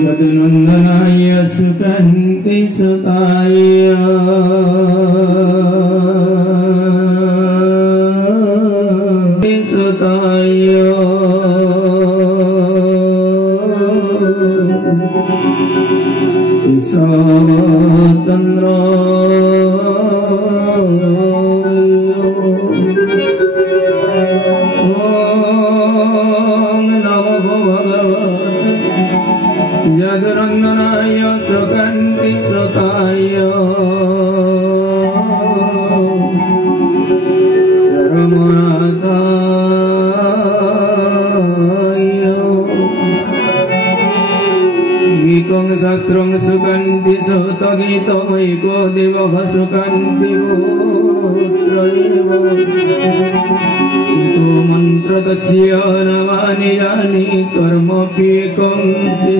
जदुनन्दनाय सुकन्ति सुताय जगरंदनाय सुकन्ति सुताय शरमनाथाय एकं शास्त्रं सुकन्ति सुतगीतमैको देवः सुकन्ति पुत्रैव मंत्रतस्य नमानि यानि कर्मप्येकं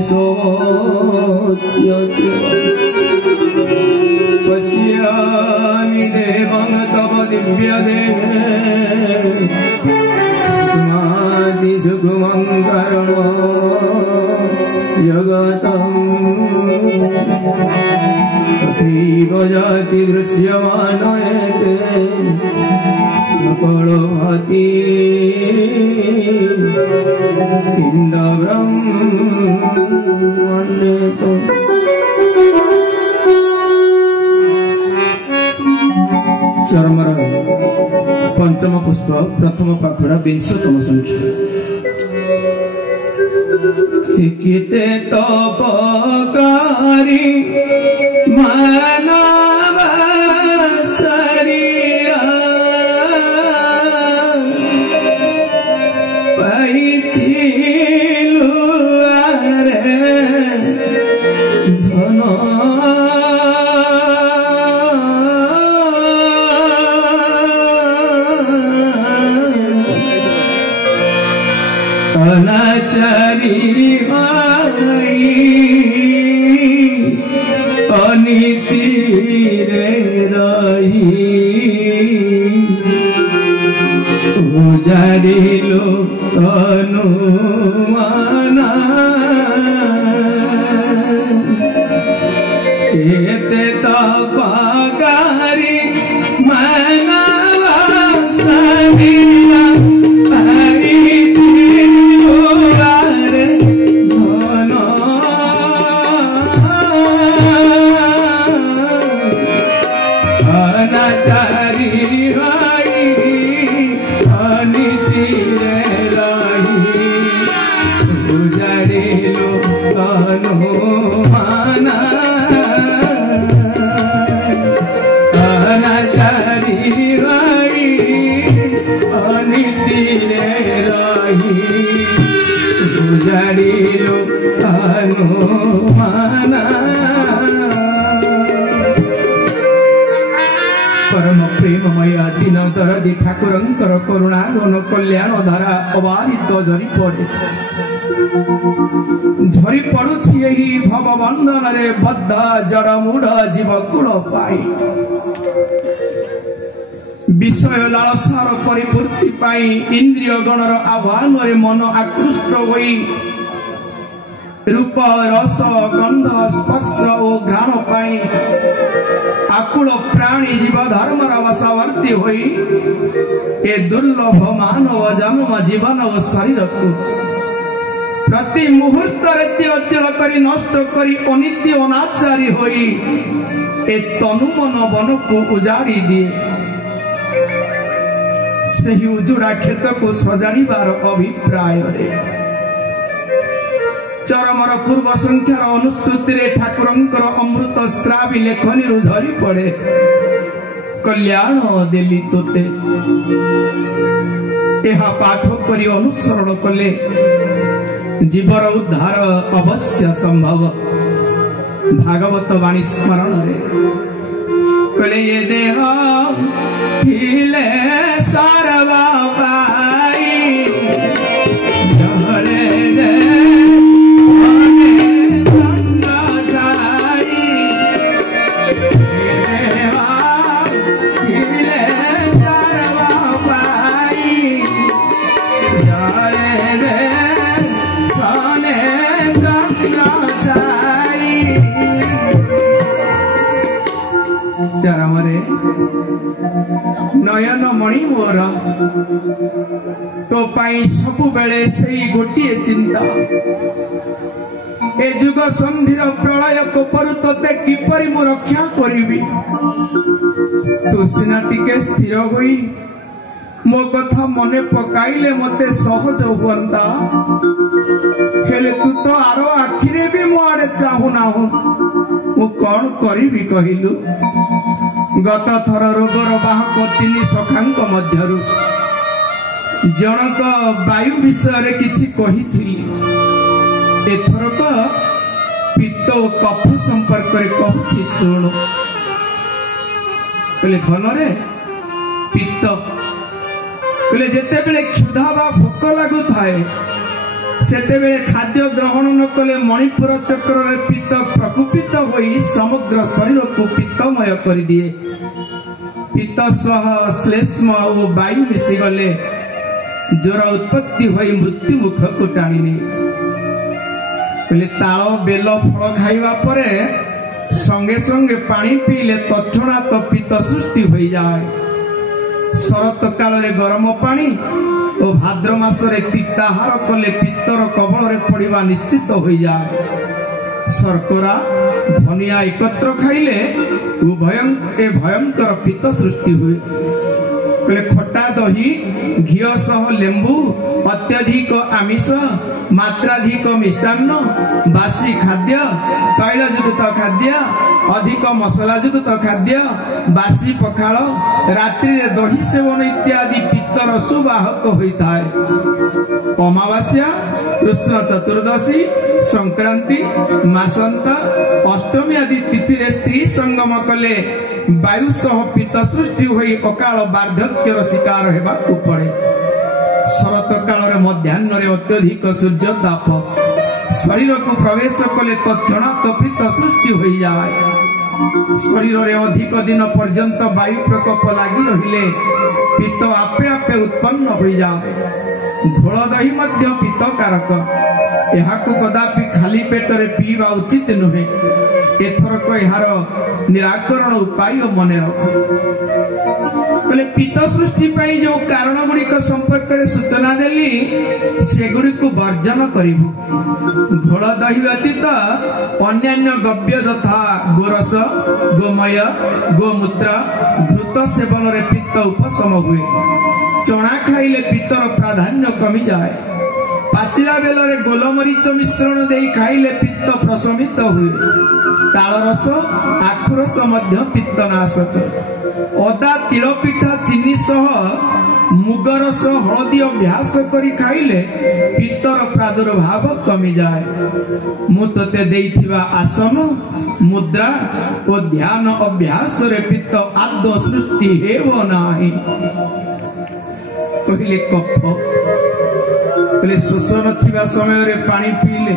सोमस्य पश्यामि देवं तव दिव्यदेहे सुखमादि सुखमं करणो जगतम् तथैव जाति दृश्यमानयते सकल भाति पिंड ब्रह्माण्डे तो चरमर पंचम पुष्प प्रथम पाखड़ा 20तम संख्या किते तपकारी मानव शरीर पैथिलु रे धन अनाचारी अनीति रे रही उजाड़िलो तनु माना केते तपकारी मानव शरीर परम प्रेममय दीनदरदी ठाकुरंकर करुणा घन कल्याण धारा अबारित झरी पड़ुछि एही भव बंधन रे बद्ध जड़मूढ़ जीवकुल पाई विषय लालसार परिपूर्ति पाई इंद्रिय गणर आह्वान रे मन आकृष्ट होई रूप रस गंध स्पर्श और घ्राण पाई आकुल प्राणी जीव धर्मर वशवर्ती होई ए दुर्लभ मानव जन्म जीवन और शरीर को प्रति मुहूर्त तिल तिल करी नष्ट करी अनित्य अनाचारी होई ए तनु मन वन को उजाड़ी दिए सही उजुड़ा खेत को सजाड़ीबार अभिप्राय रे चरमर पूर्व संख्यार अनुश्रुति रे ठाकुरंकर अमृत श्रावी लेखनी झरी पड़े कल्याण देली तोते यह पाठ करी अनुसरण कले जीवर उद्धार अवश्य संभव भागवत वाणी स्मरण रे कले ये देह खिले सारवा पाई जहरे दे नयन मणि मोर तो पाई सबु बेले सेई गोटिए चिंता ए जुग संधिर प्रलय कोपरु तोते किपरि मु रक्षा करिबी तू सिना टिके स्थिर होई मो कथा मने पकाइले मते सहज हुअंता हेले तू तो आरो आखिरे भी मो आड़े चाहू नाहू मु कौन करिबी कहिलु गत थर रोगर बाहक तीन सखांक मध्यरु जनक वायु विषय रे किछि कहिथिली एथरक पित्त और कफ संपर्क रे कहछि सुन कहले धन रे पित्त कहले जेते बेले क्षुधा बा भोक लागु थाए सेते बेले खाद्य ग्रहण न कले मणिपुर चक्र रे पित्त प्रकुपित होई समग्र शरीर को पित्तमय कर दिए पित्त सह श्लेष्म और वायु मिसी गले ज्वर उत्पत्ति होई मृत्यु मुख को टाणी कहले ताल बेल फल खाइबा परे संगे संगे पानी पीले तत्क्षणात पित्त सृष्टि हो जाए शरत काल रे गरम पानी और भाद्र मास रे तीताहार कले पित्तर कबल रे पड़िबा निश्चित हो जाए शर्करा धनिया एकत्र खाइले भयंकर पित्त सृष्टि हुए कहले खट्टा दही घी सह लेंबू अत्यधिक आमिष मात्राधिक मिष्टान्न बासी खाद्य तैलयुक्त खाद्य अधिक मसलायुक्त खाद्य बासी पखाल रात्रि रे दही सेवन इत्यादि पित्तर सुवाहक होता है अमावास्या कृष्ण चतुर्दशी संक्रांति मासंत अष्टमी आदि तिथि रे स्त्री संगम कले वायु सह पित्त सृष्टि होई अकाल वार्धक्यर शिकार हेबाकु पड़े शरत काल मध्याह्न अत्यधिक सूर्य ताप शरीर को प्रवेश कले तत्क्षणात पित्त सृष्टि हो जाए शरीर रे अधिक दिन पर्यंत वायु प्रकोप लगी रहिले पित्त आपे आपे उत्पन्न हो जाए घोल दही मध्य पित्त कारक एहाकु कदापि खाली पेट रे पीवा उचित नुहे एथरक एहार निराकरण उपाय मने रख कहले पित्त सृष्टि पाई जो कारण गुड़िक संपर्क रे सूचना देली सेगुड़ी को वर्जन करिबु घोल दही व्यतीत अन्यान्य गव्य तथा गोरस गोमय गोमूत्र घृत सेवन रे पित्त उपशम हुए चना खाइले पित्तर प्राधान्य कमी जाए पाचिला बेल रे गोलमरीच मिश्रण दे खाइले पित्त प्रशमित हुए तालरस आखुरस मध्य पित्तनाशक अदा तिल पिठा चीनी सह मुगरस हलदी अभ्यास करी खाइले पित्तर प्रादुर्भाव कमी जाए मु तते देइथिबा आसन मुद्रा और ध्यान अभ्यास रे पित्त आदो सृष्टि हेबो नाही कहले कफ कहले शोषण थिबा समय रे पानी पीले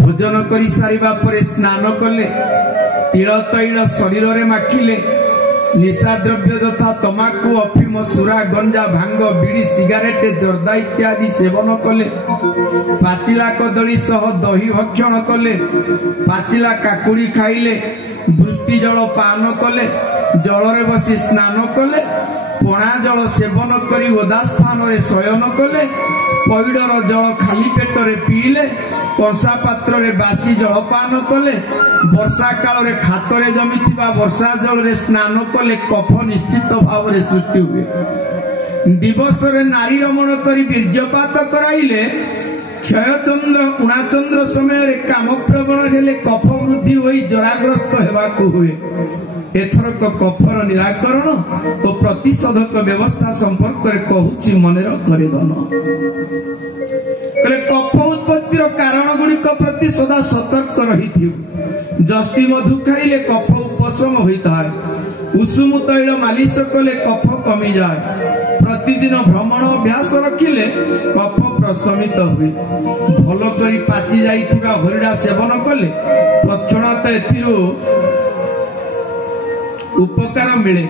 भोजन करी सारिबा परे स्नान कले तिल तैल शरीर रे माखिले निशा द्रव्य तथा तमाकू अफिम सुरा गंजा भांग बीड़ी सिगारेट जर्दा इत्यादि सेवन कले पाचिला कदली सह दही भक्षण कले पाचिला काकुड़ी खाइले वृष्टि जल पान कले जल रे बसी स्नान कले पणा जल सेवन करी ओदा स्थान रे शयन कले पैडर जल खाली पेट रे पीले कंसा पात्र रे बासी जल पान कले वर्षा काल रे खात रे जमी थिबा वर्षा जल रे स्नान कले कफ निश्चित भाव रे सृष्टि हुए दिवस रे नारी रमण करी बीर्जपात कराइले क्षयचंद्र उणाचंद्र समय रे काम प्रवण हेले कफ वृद्धि होई जराग्रस्त हेबाकु हुए एथरक कफर निराकरण और प्रतिषेधक व्यवस्था संपर्क रे कहूची मनेर करे दन कहले कफ उत्पत्तिर कारण गुड़िक प्रति सदा सतर्क रहिथिउ जष्टि मधु खाइले कफ उपशम होता है उषुम तैल मालिश कले कफ कमी जाए प्रतिदिन भ्रमण अभ्यास रखिले कफ प्रशमित हुए भल करी पाची जाइथिबा हरिडा सेवन कले तत्क्षणात एथिरु उपकार मिले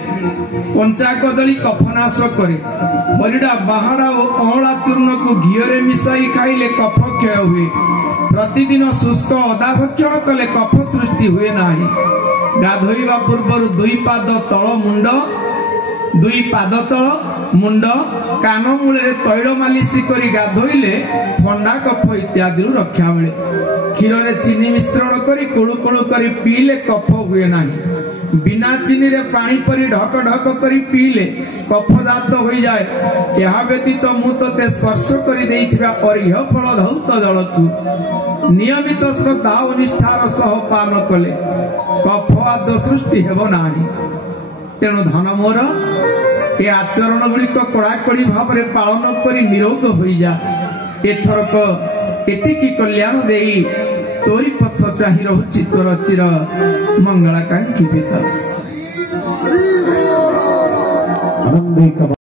कंचा कदली कफनाश करे हरिडा बाहड़ा और अहला चूर्ण को घीरे मिसाई खाइले कफ क्षय हुए प्रतिदिन शुष्क अदा भक्षण कले कफ सृष्टि हुए नाही गाधोइबा पूर्व दुई पाद तल मुंड दुई पाद तल मुंड कान मूल तैल मालिश करी गाधोइले ठंडा कफ इत्यादि रक्षा मिले। क्षीर रे चीनी मिश्रण करी कुळु कुळु करी पीले कफ हुए नहीं। बिना चीनी रे पानी परी ढक ढक करी पीले कफजात हो जाए। यह व्यतीत मु ते स्पर्श करी देइथिबा अर्घ्य फल धौत जल को नियमित श्रद्धा और निष्ठार सह पान कले कफ आद सृष्टि हेब नाही। तेणु धन मोर ए आचरण गुड़िक कड़ाकड़ी भाव में पालन कर निरोग हो जा। एथरक एतिकी कल्याण देई तोरी पथ चाहि रहुछि तोर चिर मंगलाकांक्षी पिता।